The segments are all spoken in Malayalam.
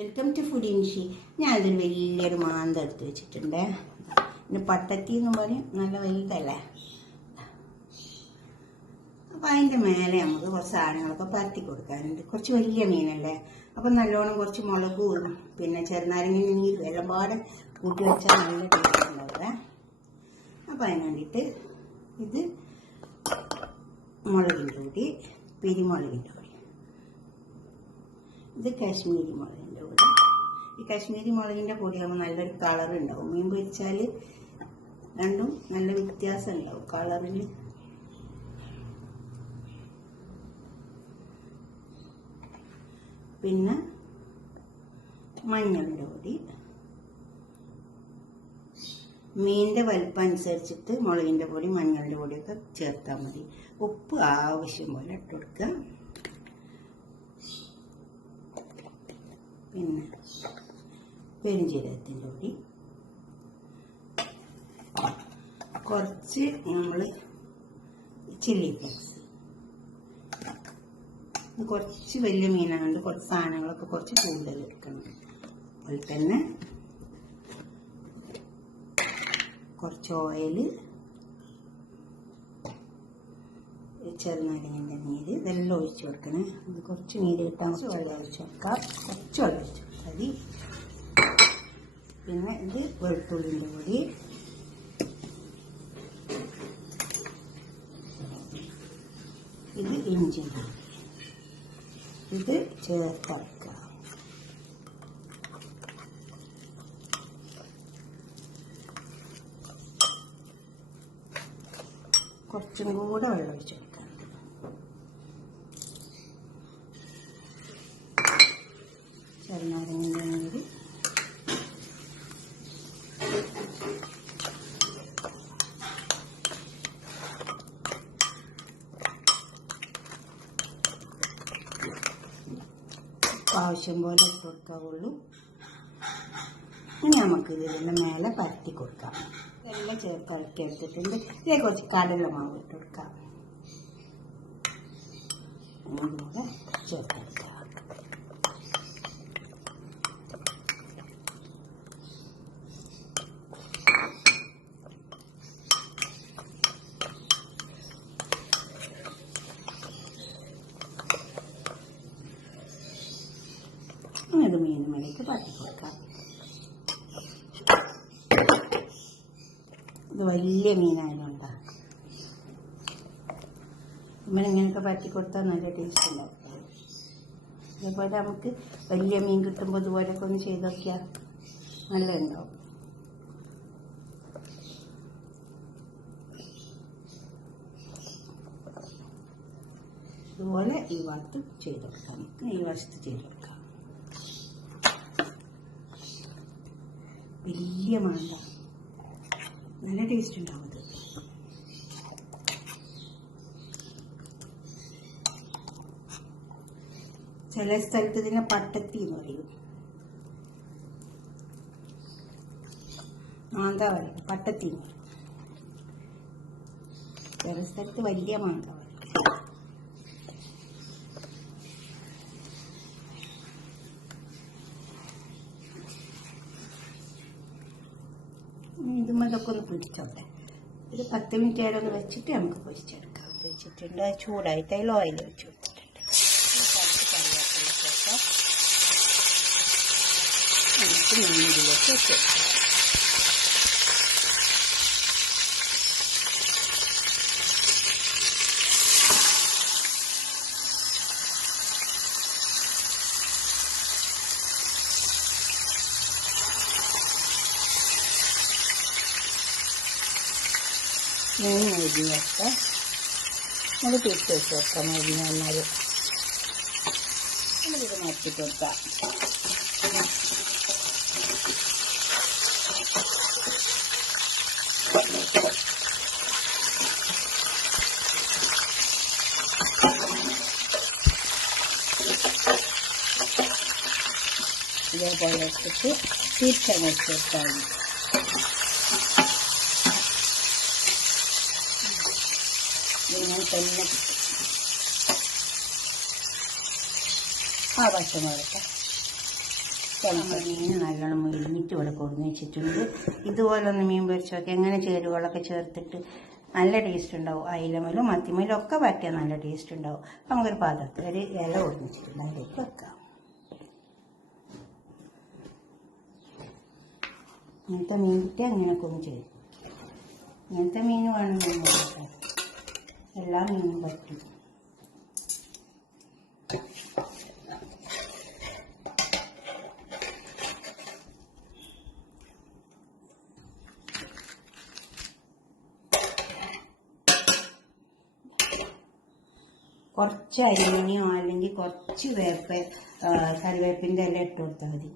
വെൽക്കം ടു ഫുഡ് ഇൻഷി. ഞാനതൊരു വലിയൊരു മാന്ത എടുത്ത് വെച്ചിട്ടുണ്ട്. പിന്നെ പട്ടത്തി എന്ന് പറയും, നല്ല വലുതല്ലേ. അപ്പം അതിൻ്റെ മേലെ നമുക്ക് കുറച്ച് സാധനങ്ങളൊക്കെ പരത്തി കൊടുക്കാനുണ്ട്. കുറച്ച് വലിയ മീനല്ലേ, അപ്പം നല്ലോണം കുറച്ച് മുളകും പിന്നെ ചെറുനാരങ്ങ നീരും എല്ലാം പാടെ കൂട്ടി വെച്ചാൽ നല്ല ടേസ്റ്റ് ഉണ്ടാവുക. അപ്പം അതിന് വേണ്ടിയിട്ട് ഇത് മുളകിൻ്റെ പൊടി, പെരുമുളകിൻ്റെ പൊടി, ഇത് കാശ്മീരി മുളകിൻ്റെ പൊടി. ഈ കാശ്മീരി മുളകിൻ്റെ പൊടിയാകുമ്പോൾ നല്ലൊരു കളർ ഉണ്ടാവും. മീൻ പൊരിച്ചാൽ രണ്ടും നല്ല വ്യത്യാസം ഉണ്ടാവും കളറിൽ. പിന്നെ മഞ്ഞളിൻ്റെ പൊടി, മീനിൻ്റെ വലിപ്പം അനുസരിച്ചിട്ട് മുളകിൻ്റെ പൊടി മഞ്ഞളിൻ്റെ പൊടിയൊക്കെ ചേർത്താൽ മതി. ഉപ്പ് ആവശ്യം പോലെ ഇട്ട് കൊടുക്കുക. പിന്നെ പെരുംജീരകത്തിൻ്റെ പൊടി, കുറച്ച് നമ്മൾ ചില്ലി ഫ്ലേക്സ്. കുറച്ച് വലിയ മീനായതുകൊണ്ട് കുറച്ച് സാധനങ്ങളൊക്കെ കുറച്ച് കൂടുതൽ എടുക്കണം. അതുപോലെ തന്നെ കുറച്ച് ഓയിൽ, ചെറുനാരങ്ങൻ്റെ നീര്, ഇതെല്ലാം ഒഴിച്ച് കൊടുക്കണം. ഇത് കുറച്ച് നീര് കിട്ടാൻ കുറച്ച് വെള്ളം ഒഴിച്ച് കൊടുക്കാം. കുറച്ച് വെള്ളം ഒഴിച്ച് കൊടുത്താൽ മതി. പിന്നെ ഇത് വെളുത്തുള്ളിൻ്റെ പൊടി, ഇത് ഇഞ്ചി, ഇത് ചേർത്തറക്കുക. കുറച്ചും കൂടെ വെള്ളം ഒഴിച്ച് കൊടുക്കാം. ചെറുനാരങ്ങൻ്റെ നീര്, ആവശ്യം പോലെ ഇട്ട് കൊടുക്കാവുള്ളൂ. ഇനി നമുക്ക് ഇതിൻ്റെ മേലെ പരത്തി കൊടുക്കാം. എല്ലാം ചേർത്ത് ഇളക്കി എടുത്തിട്ടുണ്ട്. ഇതേ കുറച്ച് കടലമാവ് ഇട്ട് കൊടുക്കാം. അതുകൂടെ ചേർത്തെടുക്കാം. ഇത് മീനുമലേക്ക് പരത്തി കൊടുക്കാം. ഇത് വലിയ മീനായതുകൊണ്ടാണ് ഇങ്ങനെയൊക്കെ പരത്തി കൊടുത്താൽ നല്ല ടേസ്റ്റ് ഉണ്ടാവും. അതേപോലെ നമുക്ക് വലിയ മീൻ കിട്ടുമ്പോൾ ഇതുപോലെയൊക്കെ ഒന്ന് ചെയ്ത് നോക്കിയാൽ നല്ല ഉണ്ടാവും. ഇതുപോലെ ഈ ഭാഗത്ത് ചെയ്ത് കൊടുക്കാം. നമുക്ക് ഈ വശത്ത് ചെയ്ത് കൊടുക്കാം. വലിയ മാണ്ട നല്ല ടേസ്റ്റ് ഉണ്ടാവും. ചില സ്ഥലത്ത് ഇതിനെ പട്ടത്തി എന്ന് പറയും. മാന്ത പറയും, പട്ടത്തി. ചില സ്ഥലത്ത് വലിയ മാന്ത പറയും. ഇതൊക്കെ ഒന്ന് പിടിച്ചോട്ടെ. ഒരു 10 മിനിറ്റ് നേരം ഒന്ന് വെച്ചിട്ട് നമുക്ക് പൊരിച്ചെടുക്കാം. പൊരിച്ചിട്ടുണ്ട്, ചൂടായിട്ട് അതിൽ ഓയിൽ വെച്ച് കൊടുത്തിട്ടുണ്ട്. നമുക്ക് മീനിലേക്ക് വെച്ചെടുക്കാം. മീൻ അരിഞ്ഞൊക്കെ നമ്മൾ തിരിച്ച് വെച്ച് വെക്കാം. അരിഞ്ഞ് വന്നാൽ നമ്മളിത് മാറ്റി കൊടുക്കാം. ഇതേപോലെ വെച്ചിട്ട് തിരിച്ചങ്ങ് വെച്ച് കൊടുത്താൽ മതി. ഇങ്ങനെ തന്നെ ആ വശം വരട്ടെ. മീൻ നല്ലോണം മുരിഞ്ഞിട്ട് ഇവിടെ കൊടുന്ന് വെച്ചിട്ടുണ്ട്. ഇതുപോലെ ഒന്ന് മീൻ പൊരിച്ച് നോക്കി എങ്ങനെ ചേരുവകളൊക്കെ ചേർത്തിട്ട് നല്ല ടേസ്റ്റ് ഉണ്ടാവും. അയിലമലും മത്തിമലും ഒക്കെ പറ്റിയാൽ നല്ല ടേസ്റ്റ് ഉണ്ടാവും. നമുക്കൊരു പാത്രത്തിൽ ഒരു ഇല ഒടിച്ചിട്ടുണ്ട്, അതിലേക്ക് വെക്കാം. ഇങ്ങനത്തെ മീൻ കിട്ടിയാൽ അങ്ങനെയൊക്കെ ഒന്ന് ചെയ്യും. ഇങ്ങനത്തെ മീൻ വേണമെന്ന് എല്ലാ മീനും പറ്റും. കുറച്ച് അരിമണിയോ അല്ലെങ്കിൽ കുറച്ച് കറിവേപ്പിൻ്റെ ഇല ഇട്ട് കൊടുത്താൽ മതി.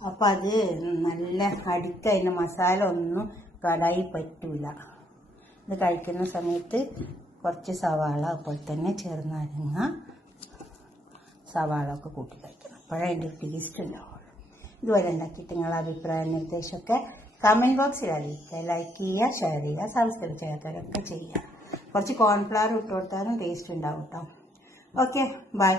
അപ്പം അത് നല്ല അടിക്ക് അതിൻ്റെ മസാല ഒന്നും കടായി പറ്റൂല. ഇത് കഴിക്കുന്ന സമയത്ത് കുറച്ച് സവാള, അപ്പോൾ തന്നെ ചെറുനാരങ്ങ, സവാള ഒക്കെ കൂട്ടി കഴിക്കണം. അപ്പോഴേ അതിൻ്റെ ടേസ്റ്റ് ഉണ്ടാവുള്ളൂ. ഇതുപോലെ ഉണ്ടാക്കിയിട്ട് നിങ്ങളുടെ അഭിപ്രായ നിർദ്ദേശമൊക്കെ കമൻറ്റ് ബോക്സിൽ അറിയിക്കുക. ലൈക്ക് ചെയ്യുക, ഷെയർ ചെയ്യുക, സബ്സ്ക്രൈബ് ചെയ്യാത്തവരൊക്കെ ചെയ്യുക. കുറച്ച് കോൺഫ്ലവർ ഇട്ട് കൊടുത്താലും ടേസ്റ്റ് ഉണ്ടാവും കേട്ടോ. Okay, by.